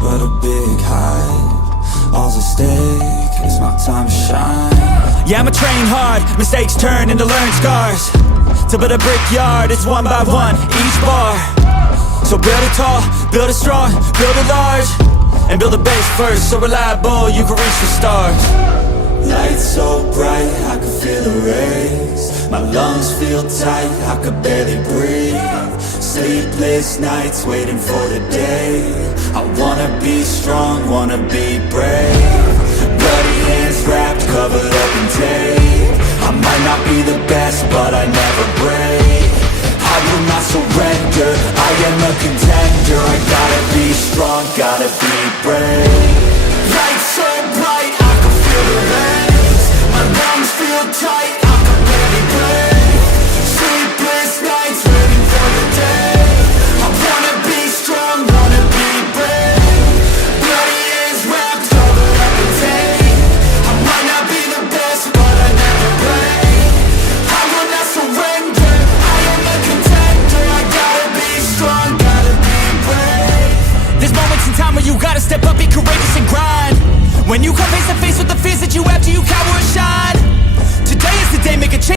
but a big hype. All's at stake, it's my time to shine. Yeah, I'ma train hard, mistakes turn into learned scars. To build a brickyard, it's one by one, each bar. So build it tall, build it strong, build it large, and build the base first, so reliable you can reach the stars. Lights so bright, I can feel the rays. My lungs feel tight, I could barely breathe. Sleepless nights waiting for the day. I wanna be strong, wanna be brave. Bloody hands wrapped, covered up in tape. I might not be the best, but I never break. I will not surrender, I am a contender. I gotta be strong, gotta be brave. Lights so bright, I can feel the rays. My lungs feel tight, I can barely breathe. Sleepless nights waiting for the day. I wanna be strong, wanna be brave. Bloody hands wrapped, covered up in tape. I might not be the best, but I never break. I will not surrender, I am a contender. I gotta be strong, gotta be brave. There's moments in time where you gotta step up, be courageous.